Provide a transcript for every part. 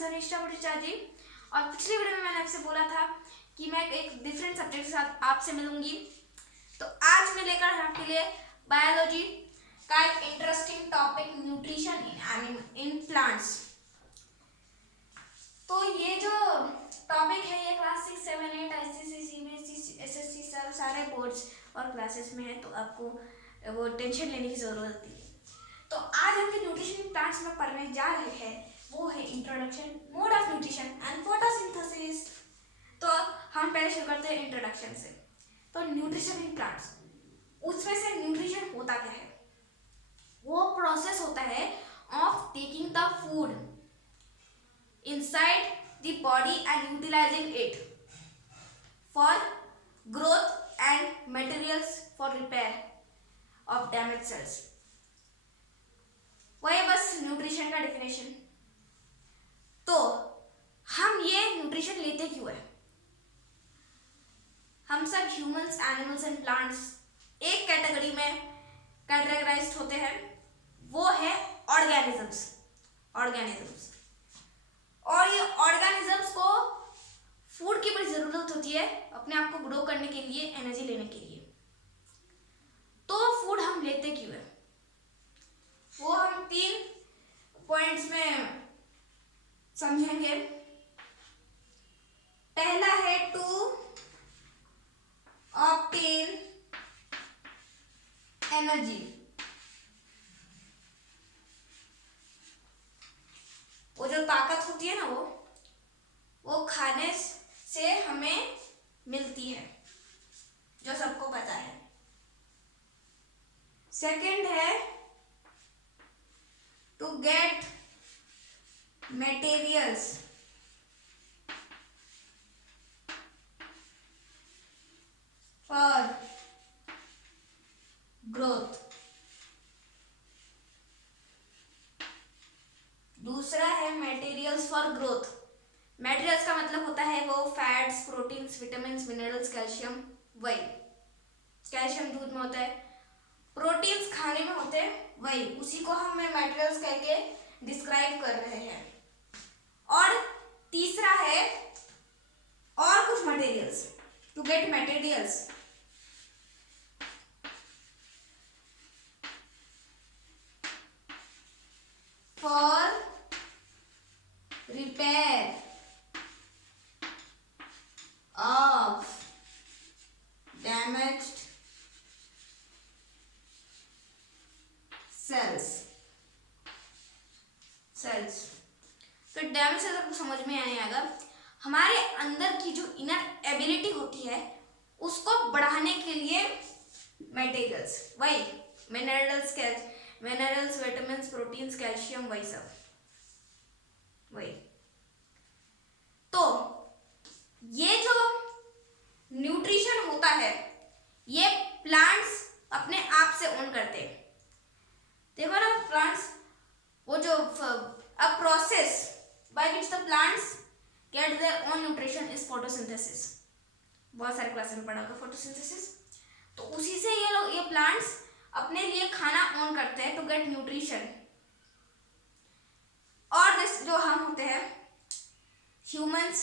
धनिष्ठा भट्टाचार्य जी और पिछले वीडियो में मैंने आपसे बोला था कि मैं एक डिफरेंट सब्जेक्ट के साथ आपसे मिलूंगी। तो आज मैं लेकर आपके लिए बायोलॉजी का एक interesting topic nutrition in plants. तो ये जो टॉपिक है ये क्लास 6, 7, 8 आईसीएसई, सीबीएसई, एसएससी सारे बोर्ड्स और क्लासेस में है, तो आपको वो टेंशन लेने की जरूरत नहीं है। तो आज हम जो न्यूट्रिशन प्लांट्स में पढ़ने जा रहे हैं वो है introduction, mode of nutrition and photosynthesis. तो हम पहले शुरू करते हैं इंट्रोडक्शन से। तो न्यूट्रिशन इन प्लांट्स, उसमें से न्यूट्रिशन होता क्या है? वो प्रोसेस होता है of taking the food inside the body and utilizing it for growth and materials for repair of damaged cells। वही बस न्यूट्रिशन का डेफिनेशन। तो हम ये न्यूट्रिशन लेते क्यों है? हम सब ह्यूमंस, एनिमल्स एंड प्लांट्स एक कैटेगरी में कैटेगराइज्ड होते हैं, वो है ऑर्गेनिजम्स। और ये ऑर्गेनिजम्स को फूड की बड़ी जरूरत होती है अपने आप को ग्रो करने के लिए, एनर्जी लेने के लिए। तो फूड हम लेते क्यों है वो हम 3 पॉइंट्स में समझेंगे। पहला है टू ऑब्टेन एनर्जी। वो जो ताकत होती है ना वो खाने से हमें मिलती है, जो सबको पता है। सेकंड है to get materials for growth. दूसरा है मटेरियल्स फॉर ग्रोथ। मटेरियल्स का मतलब होता है वो fats, proteins, vitamins, minerals, calcium. वही कैल्शियम दूध में होता है, प्रोटीन्स खाने में होते हैं, वही उसी को हम मटेरियल्स करके डिस्क्राइब कर रहे हैं। और तीसरा है और कुछ materials, to get materials for repair of damaged cells। तो डैमेज सेल्स आपको समझ में नहीं आएगा। हमारे अंदर की जो इनर एबिलिटी होती है उसको बढ़ाने के लिए मटेरियल्स, वही मिनरल्स, विटामिन्स, प्रोटीन्स, कैल्शियम, वही सब वही। तो ये जो न्यूट्रिशन होता है ये प्लांट्स अपने आप से ओन करते हैं। देखो ना प्लांट्स, वो जो a process by which the plants get their own nutrition is photosynthesis. बहुत सारे क्लास में पढ़ा होगा फोटोसिंथेसिस। तो उसी से ये प्लांट्स अपने लिए खाना ओन करते हैं टू गेट न्यूट्रिशन। और जो हम होते हैं ह्यूमंस,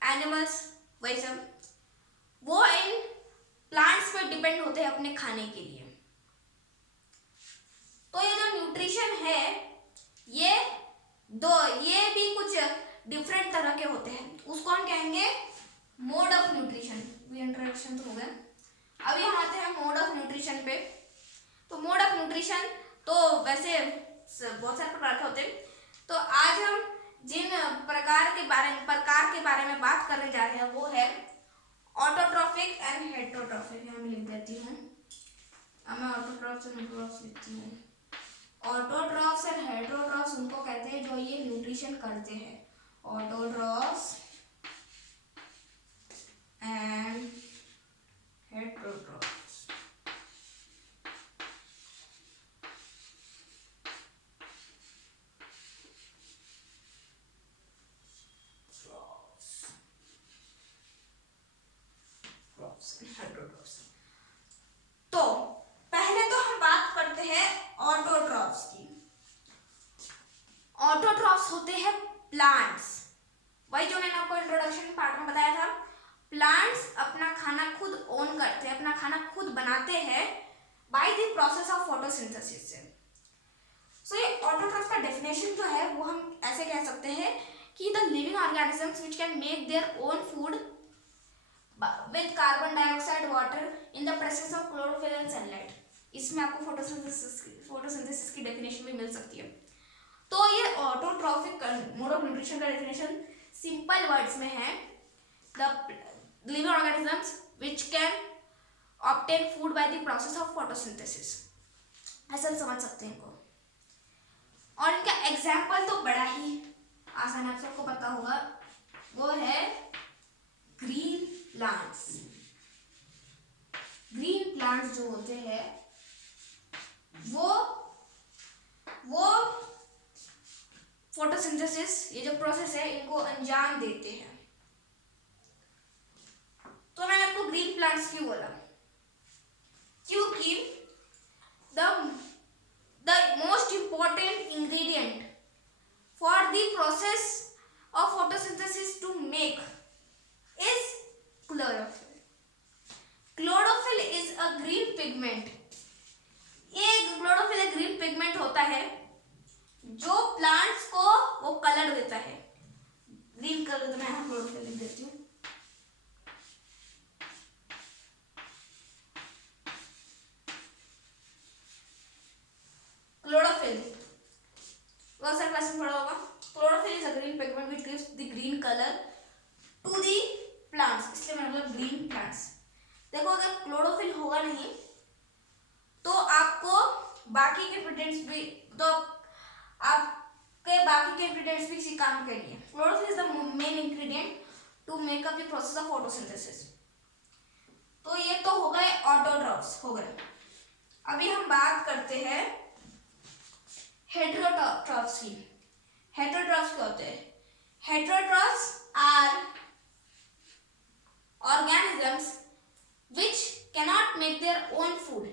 एनिमल्स, वही सब, वो इन प्लांट्स पर डिपेंड होते हैं अपने खाने के लिए। तो ये जो न्यूट्रिशन है ये भी कुछ डिफरेंट तरह के होते हैं, उसको हम कहेंगे मोड ऑफ न्यूट्रिशन। इंट्रोडक्शन तो हो गया, अभी हम आते हैं मोड ऑफ न्यूट्रिशन पे। तो मोड ऑफ न्यूट्रिशन तो वैसे बहुत सारे प्रकार के होते हैं। तो आज हम जिन प्रकार के बारे में बात करने जा रहे हैं वो है ऑटोट्रॉफिक एंड हेटरोट्रॉफिक। यहाँ मैं लिख देती हूँ, मैं ऑटोट्रॉफ्स एंड हेटरोट्रॉफ्स लिखती हूँ। ऑटोट्रॉफ्स एंड हेटरोट्रॉफ्स उनको कहते हैं जो ये न्यूट्रिशन करते हैं। Autotrophs and heterotrophs. तो पहले तो हम बात करते हैं ऑटोट्रॉफ्स की। ऑटोट्रॉफ्स होते हैं प्लांट्स, वही जो मैंने आपको इंट्रोडक्शन पार्ट में बताया था, प्लांट्स अपना खाना खुद ओन करते हैं, अपना खाना खुद बनाते हैं bye the process of photosynthesis से। सो ये ऑटोट्रॉफ का डेफिनेशन जो है वो हम ऐसे कह सकते हैं कि the living organisms which can make their own food with carbon dioxide water in the presence of chlorophyll and sunlight. इसमें आपको फोटोसिंथेसिस की डेफिनेशन भी मिल सकती है। तो ये ऑटोट्रॉफिक मोड ऑफ न्यूट्रिशन का डेफिनेशन सिंपल वर्ड्स में है, the living organisms which can obtain food by the process of photosynthesis, ऐसा समझ सकते हैं इनको। और इनका एग्जाम्पल तो बड़ा ही आसान, आप सबको पता होगा, वो है ग्रीन प्लांट्स। ग्रीन प्लांट्स जो होते हैं वो फोटोसिंथेसिस, ये जो प्रोसेस है, इनको अंजाम देते हैं। तो मैंने आपको ग्रीन प्लांट्स क्यों बोला, क्योंकि the most important ingredient for the process of photosynthesis to make is chlorophyll. Chlorophyll is a green pigment. ये chlorophyll एक green pigment होता है जो plants को वो कलर देता है, ग्रीन कलर। तो मैं यहाँ chlorophyll लिख देती हूँ। Chlorophyll, वह सर क्लास में पढ़ा होगा। Chlorophyll is a green pigment which gives the green color to the plants, इसलिए मैंने बोला green plants। देखो अगर क्लोरोफिल होगा नहीं तो आपको बाकी के न्यूट्रिएंट्स भी, तो आपके बाकी के न्यूट्रिएंट्स भी किसी काम के नहीं है। Chlorophyll is the main ingredient to make up the process of photosynthesis. तो ये तो हो गए ऑटोट्रॉफ्स हो गए। अभी हम बात करते हैं हेटेरोट्रॉफ्स की। हेटेरोट्रॉफ्स क्या होते हैं? Heterotrophs are organisms which cannot make their own food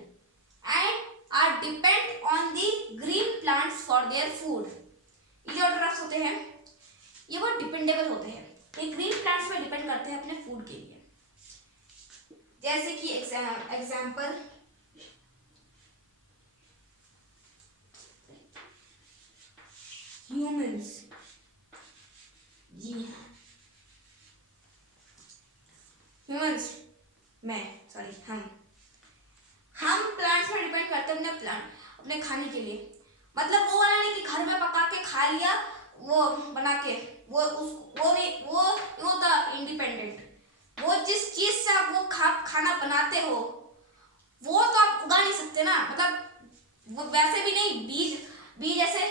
and are depend on the green plants for their food। ये जो heterotrophs होते हैं ये बहुत डिपेंडेबल होते हैं, ये ग्रीन प्लांट्स पे डिपेंड करते हैं अपने फूड के लिए। जैसे कि एग्जाम्पल ह्यूमंस, जी हाँ ह्यूमंस, हम प्लांट्स पर डिपेंड करते हैं अपने खाने के लिए। मतलब वो वाला नहीं कि घर में पका के खा लिया, वो बना के वो नहीं, वो होता इंडिपेंडेंट। वो जिस चीज से आप वो खाना बनाते हो वो तो आप उगा नहीं सकते ना। मतलब वो वैसे भी नहीं, बीज ऐसे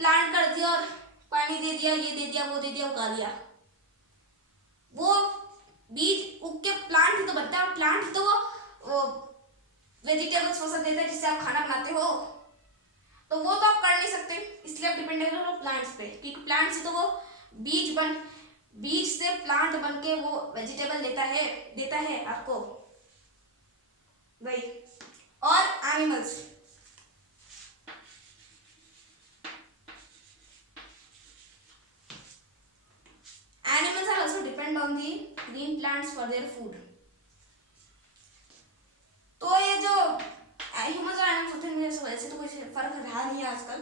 प्लांट कर दिया और पानी दे दिया, ये दे दिया, वो दे दिया, उगा लिया। वो बीज उग के प्लांट ही तो बनता है, और प्लांट ही तो वो वेजिटेबल्स पसंद देता है जिससे आप खाना बनाते हो। तो वो तो आप कर नहीं सकते, इसलिए आप डिपेंडेंट हो प्लांट्स पे, क्योंकि प्लांट से तो वो बीज से प्लांट बन के वो वेजिटेबल देता है आपको भाई। और animals, animals are also depend on the green plants for their food। तो ये जो ह्यूमंस और एनिमल्स होते हैं वैसे तो कोई फर्क रहा नहीं है आजकल।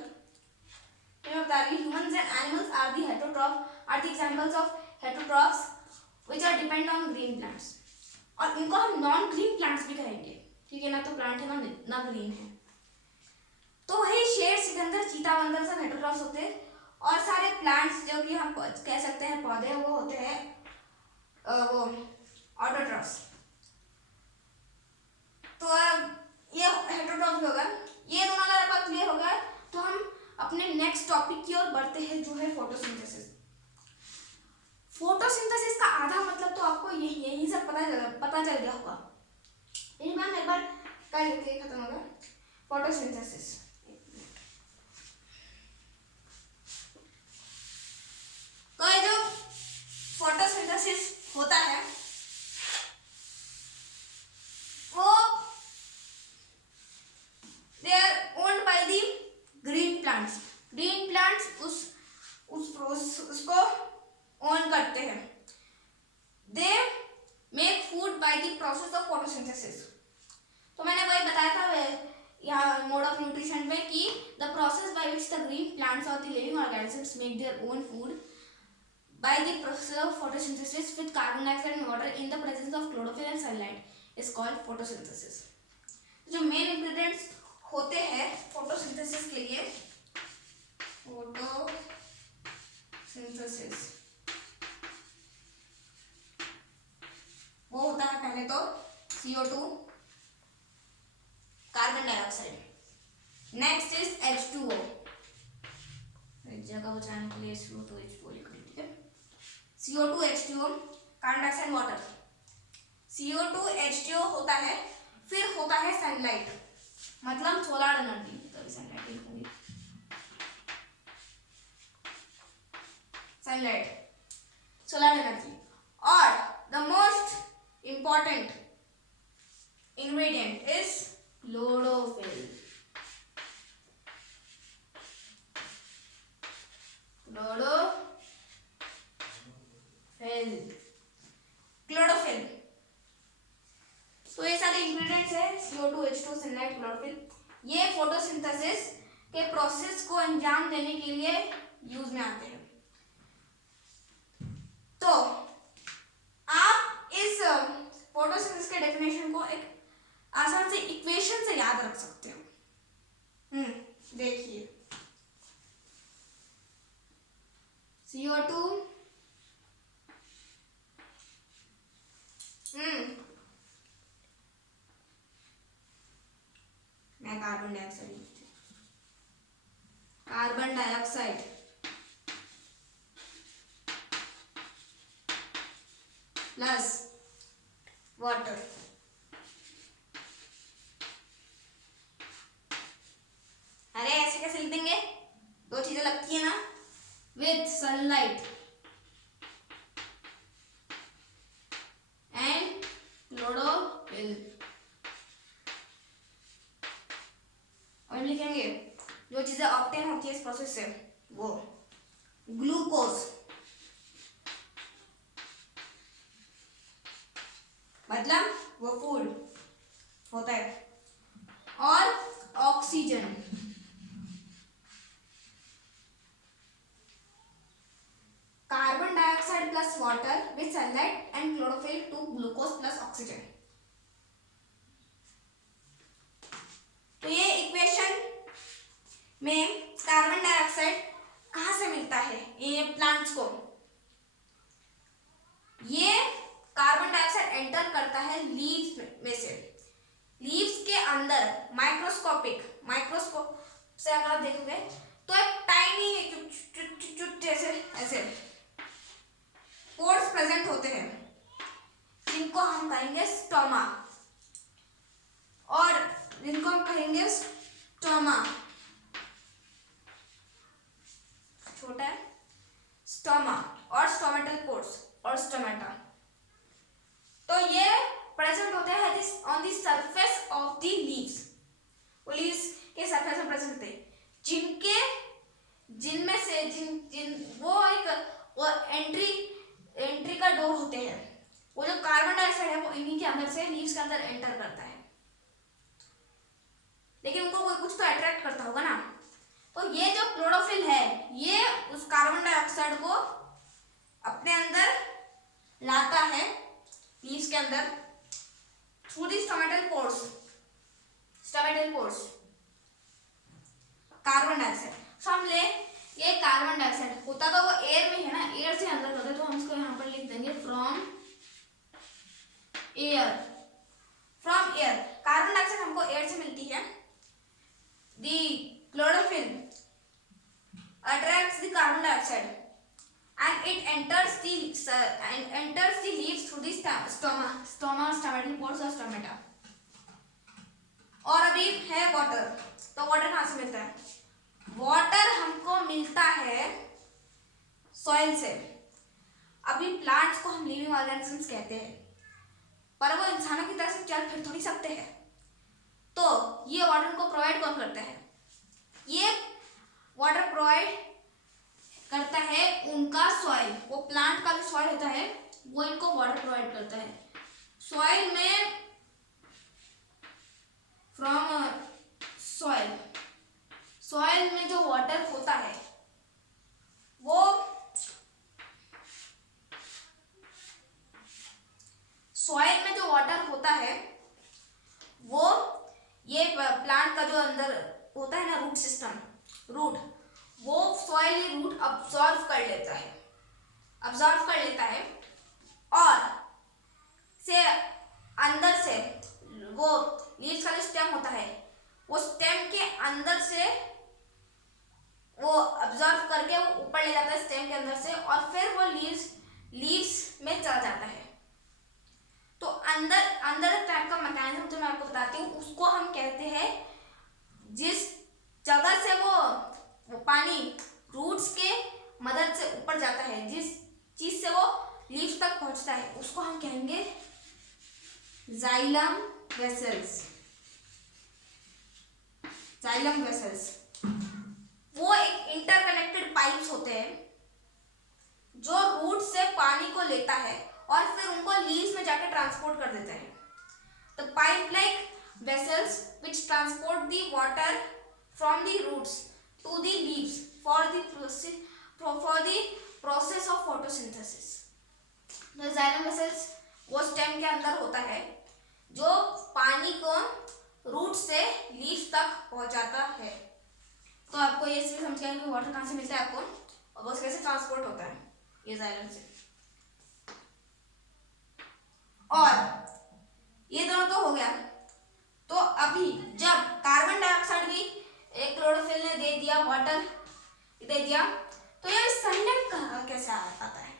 तो मैं बता रही हूँ humans and animals are the examples of heterotrophs which are depend on green plants. और इनको हम नॉन ग्रीन प्लांट्स भी कहेंगे, ठीक है ना। तो प्लांट है ना ग्रीन है। तो वही शेर, सिकंदर, चीता, बंदर सब हेटेरोट्रॉफ्स होते हैं। और सारे प्लांट्स जो कि हम कह सकते हैं पौधे, वो होते हैं वो ऑटोट्रॉफ्स। तो ये हेटेरोट्रॉफ्स होगा। ये दोनों अगर आपका क्लियर हो गया तो हम अपने नेक्स्ट टॉपिक की ओर बढ़ते हैं जो है फोटोसिंथेसिस। फोटोसिंथेसिस का आधा मतलब तो आपको यही सब पता चल गया होगा। मैम एक बार कर लेते हैं, खत्म हो गया फोटोसिंथेसिस। तो ये जो फोटोसिंथेसिस होता है वो they are owned by the green plants. Green plants उसको ऑन करते हैं। They make food by the process of photosynthesis. तो मैंने वही बताया था यहाँ मोड ऑफ न्यूट्रिशन में कि the process by which the green plants और the living organisms make their own food by the process of photosynthesis with carbon dioxide and water in the presence of chlorophyll and sunlight is called photosynthesis। जो main ingredients होते हैं photosynthesis के लिए, photosynthesis वो होता है पहले तो CO2 carbon dioxide, next is H2O, जगह बचाने के लिए CO2 H2O लिख ली, ठीक है। CO2 H2O carbon dioxide water, CO2 H2O होता है, फिर होता है सनलाइट, मतलब सोलर एनर्जी, तभी सनलाइट लिखूंगी, सनलाइट सोलर एनर्जी। और the most important ingredient is chlorophyll। Chlorophyll. तो ये सारे इंग्रेडिएंट्स है CO2 H2O सनलाइट क्लोरोफिल। ये फोटोसिंथेसिस के प्रोसेस को अंजाम देने के लिए यूज में आते हैं। तो आप इस फोटोसिंथेसिस के डेफिनेशन को एक आसान से इक्वेशन से याद रख सकते हो। देखिए CO2 मैं कार्बन डाइऑक्साइड प्लस वाटर, अरे ऐसे कैसे लिख देंगे, दो चीजें लगती है ना, विथ सनलाइट एंड क्लोरोफिल। और लिखेंगे जो चीजें ऑब्टेन होती है इस प्रोसेस से, वो ग्लूकोज मतलब वो फूड होता है, और oxygen carbon dioxide plus water with sunlight and chlorophyll to glucose plus oxygen. तो ये इक्वेशन में कार्बन डाइऑक्साइड कहाँ से मिलता है ये प्लांट्स को, ये कार्बन डाइऑक्साइड एंटर करता है लीव्स में से। लीव्स के अंदर माइक्रोस्कोप से अगर आप देखोगे तो एक टाइनी चुट जैसे ऐसे पोर्स प्रेजेंट होते हैं, जिनको हम कहेंगे स्टोमा, और जिनको हम कहेंगे स्टोमा छोटा है, स्टोमा और स्टोमेटल पोर्स और स्टोमेटा। तो ये प्रेजेंट होते हैं on the surface of the leaves, वो लीव्स के सरफेस में प्रेजेंट होते हैं, जिनमें से वो एंट्री का डोर होते हैं। वो जो कार्बन डाइऑक्साइड है वो इन्हीं के अंदर से लीव्स के अंदर एंटर करता है, लेकिन उनको कोई कुछ तो अट्रैक्ट करता होगा ना। तो ये जो क्लोरोफिल है ये उस कार्बन डाइऑक्साइड को अपने अंदर लाता है लीव्स के अंदर through the stomatal pores carbon dioxide. तो हम ले ये कार्बन डाइऑक्साइड होता तो वो एयर में है ना, एयर से अंदर होता है, तो हम इसको यहाँ पर लिख देंगे फ्रॉम एयर। कार्बन डाइऑक्साइड हमको एयर से मिलती है। The chlorophyll attracts the carbon dioxide and it enters the leaves through the stomatal pores or stomata। और अभी है वाटर, तो वाटर कहाँ से मिलता है, वाटर हमको मिलता है सॉइल से। अभी प्लांट्स को हम लिविंग ऑर्गेनिजम्स कहते हैं, पर वो इंसानों की तरह से चल फिर थोड़ी सकते हैं, तो ये वाटर को प्रोवाइड कौन करता है, ये वाटर प्रोवाइड करता उनका सॉइल, वो प्लांट का जो सॉइल होता है वो इनको वाटर प्रोवाइड करता है। सॉइल में फ्रॉम सॉइल में जो वाटर होता है वो सॉइल में जो वाटर होता है वो ये प्लांट का जो अंदर होता है ना रूट सिस्टम, रूट, वो सॉइल रूट अब्सॉर्ब कर लेता है और से अंदर से वो लीव्स का जो स्टेम होता है वो स्टेम के अंदर से वो अब्सॉर्ब करके वो ऊपर ले जाता है स्टेम के अंदर से और फिर वो लीव्स में चला जाता है। तो अंदर टाइप का मैकेनिज्म जो मैं आपको बताती हूँ उसको हम कहते हैं, जिस जगह से वो पानी रूट्स के मदद से ऊपर जाता है, जिस चीज से वो लीव्स तक पहुंचता है उसको हम कहेंगे जाइलम वेसल्स। जाइलम वेसल्स वो एक इंटरकनेक्टेड पाइप्स होते हैं जो रूट से पानी को लेता है और फिर उनको लीव्स में जाकर ट्रांसपोर्ट कर देता है। तो pipe like vessels which transport the water from the roots to the leaves for the process of photosynthesis। तो xylem vessels वो स्टेम के अंदर होता है जो पानी को रूट से लीव्स तक पहुंचाता है। तो आपको ये चीज समझ गया कि वाटर कहाँ से मिलता है आपको और वो कैसे ट्रांसपोर्ट होता है ये जाइलम से। और ये दोनों तो हो गया। तो अभी जब कार्बन डाइऑक्साइड भी एक क्लोरोफिल ने दे दिया, वाटर दे दिया, तो ये सनलाइट कहाँ कैसे आता है?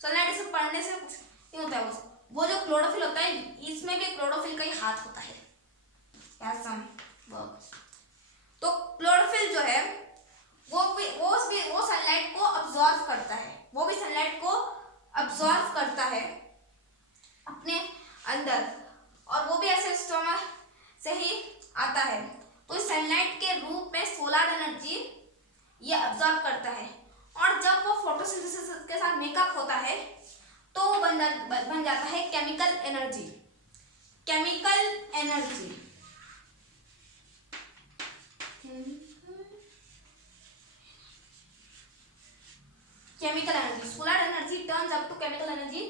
सनलाइट इसे पढ़ने से कुछ नहीं होता है। वो जो क्लोरोफिल होता है इसमें भी क्लोरोफिल का ही हाथ होता है। तो क्लोरोफिल जो है वो सनलाइट को अब्सॉर्ब करता है, वो भी सनलाइट को अब्सॉर्ब करता है अपने अंदर और वो भी ऐसे स्टोमा से ही आता है। तो सनलाइट के रूप में सोलर एनर्जी ये अब्सॉर्ब करता है और जब वो फोटोसिंथेसिस के साथ मेकअप होता है तो बन जाता है chemical energy. Chemical energy solar energy turns up to chemical energy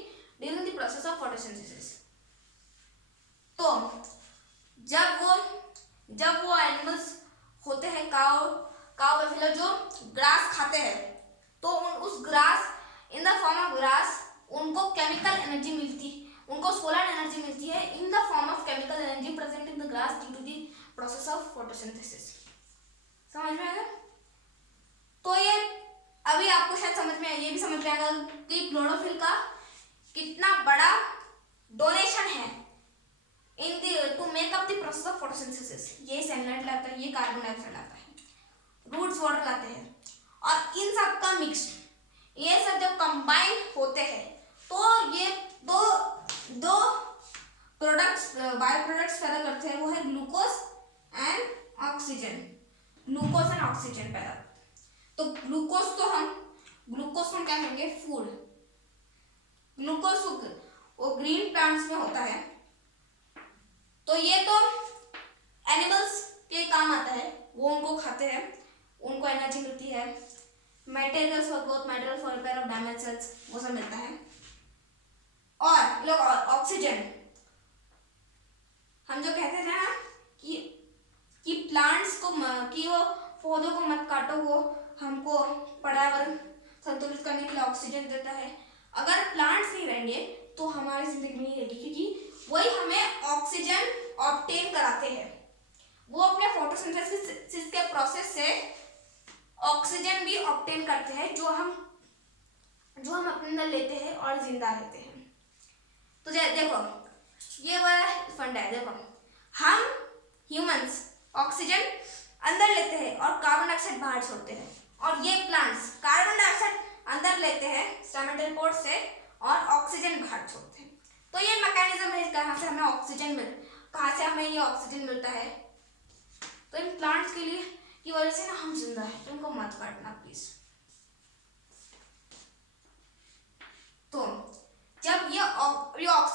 during the process of photosynthesis. तो जब वो एनिमल्स होते हैं काउ बफेलो जो ग्रास खाते हैं, तो उस grass in the form of grass उनको केमिकल एनर्जी मिलती, उनको सोलर एनर्जी मिलती है in the form of chemical energy present in the grass due to the process of photosynthesis. समझ में आया? तो ये अभी आपको शायद समझ में, ये भी समझ में आएगा कि क्लोरोफिल का कितना बड़ा डोनेशन है in the two make up the process of photosynthesis. ये सनलाइट लाता है, ये कार्बन डाइऑक्साइड लाता है, रूट्स वाटर लाते हैं और इन सब का मिक्स, ये सब जब कंबाइन होते हैं तो ये दो प्रोडक्ट्स बाय प्रोडक्ट्स पैदा करते हैं। वो है glucose and oxygen. Glucose and oxygen पैदा। तो ग्लूकोज को हम क्या कहेंगे? फूड। ग्लूकोज वो ग्रीन प्लांट्स में होता है, तो ये तो एनिमल्स के काम आता है, वो उनको खाते हैं, उनको एनर्जी मिलती है। Materials for growth, material for repair of damage cells, वो सब मिलता है। और लोग ऑक्सीजन, हम जो कहते थे ना कि प्लांट्स को कि वो पौधों को मत काटो, वो हमको पर्यावरण संतुलित करने के लिए ऑक्सीजन देता है। अगर प्लांट्स नहीं रहेंगे तो हमारी जिंदगी नहीं रहेगी, क्योंकि वही हमें ऑक्सीजन ऑब्टेन कराते हैं। वो अपने फोटोसिंथेसिस के प्रोसेस से ऑक्सीजन भी ऑब्टेन करते हैं जो हम अपने अंदर लेते हैं और जिंदा रहते हैं। तो देखो ये वाला फंडा है। देखो हम ह्यूमंस ऑक्सीजन अंदर लेते हैं और कार्बन डाइऑक्साइड बाहर छोड़ते हैं, और ये प्लांट्स कार्बन डाइऑक्साइड अंदर लेते हैं स्टोमेटल पोर से और ऑक्सीजन बाहर छोड़ते हैं। तो ये मैकेनिज्म है कहाँ से हमें ये ऑक्सीजन मिलता है। तो इन प्लांट्स के लिए की वजह से ना हम जिंदा है, तो इनको मत काटना प्लीज।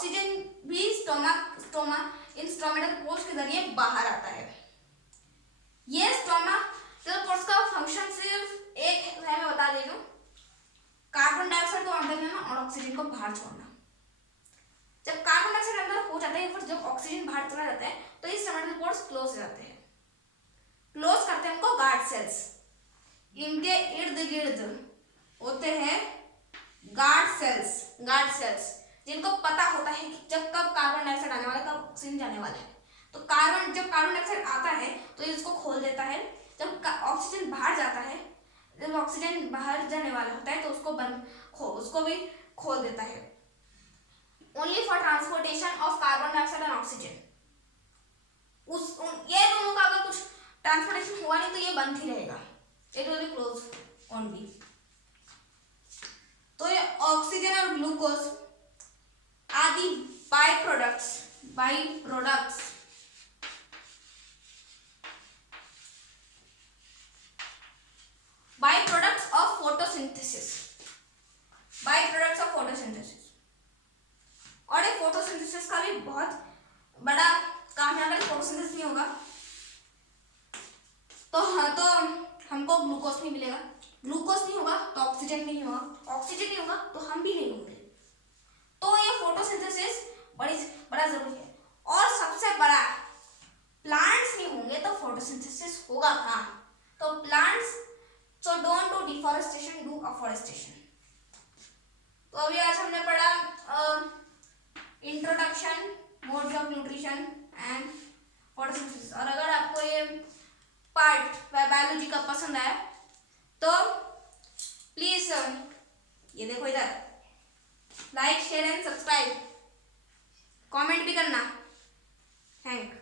ऑक्सीजन भी स्टोमेटल पोर्स के जरिए बाहर आता है। ये स्टोमेटल पोर्स का फंक्शन सिर्फ एक है, मैं बता दे रही हूँ, कार्बन डाइऑक्साइड को अंदर लेना और ऑक्सीजन को बाहर छोड़ना। जब कार्बन डाइऑक्साइड अंदर हो जाता है फिर जब ऑक्सीजन बाहर चला जाता है तो ये स्टोमेटल पोर्स क्लोज हो जाते हैं। क्लोज करते हैं उनको गार्ड सेल्स। इनके इर्द गिर्द होते हैं गार्ड सेल्स जिनको पता होता है कि जब कब कार्बन डाइऑक्साइड आने वाला है, कब ऑक्सीजन जाने वाला है। तो जब कार्बन डाइऑक्साइड आता है तो ये इसको खोल देता है। जब ऑक्सीजन बाहर जाता है, जब ऑक्सीजन बाहर जाने वाला होता है तो उसको भी खोल देता है। Only for transportation of carbon dioxide and oxygen. ये दोनों का अगर कुछ ट्रांसपोर्टेशन हुआ नहीं तो ये बंद ही रहेगा। It will be close only. तो ये ऑक्सीजन और ग्लूकोज आदि बाई प्रोडक्ट्स ऑफ फोटोसिंथेसिस। और ये फोटोसिंथेसिस का भी बहुत बड़ा काम है। अगर फोटोसिंथेसिस नहीं होगा तो हमको ग्लूकोज नहीं मिलेगा, ग्लूकोज नहीं होगा तो ऑक्सीजन नहीं होगा, ऑक्सीजन नहीं होगा तो हम भी नहीं होंगे। तो ये फोटोसिंथेसिस बड़ा जरूरी है। और सबसे बड़ा, प्लांट्स नहीं होंगे तो फोटोसिंथेसिस होगा कहाँ? तो plants, so don't do deforestation, do afforestation. तो अभी आज हमने पढ़ा introduction, modes of nutrition and photosynthesis. और अगर आपको ये पार्ट बायोलॉजी का पसंद आया तो प्लीज ये देखो इधर, like share and subscribe, comment भी करना। थैंक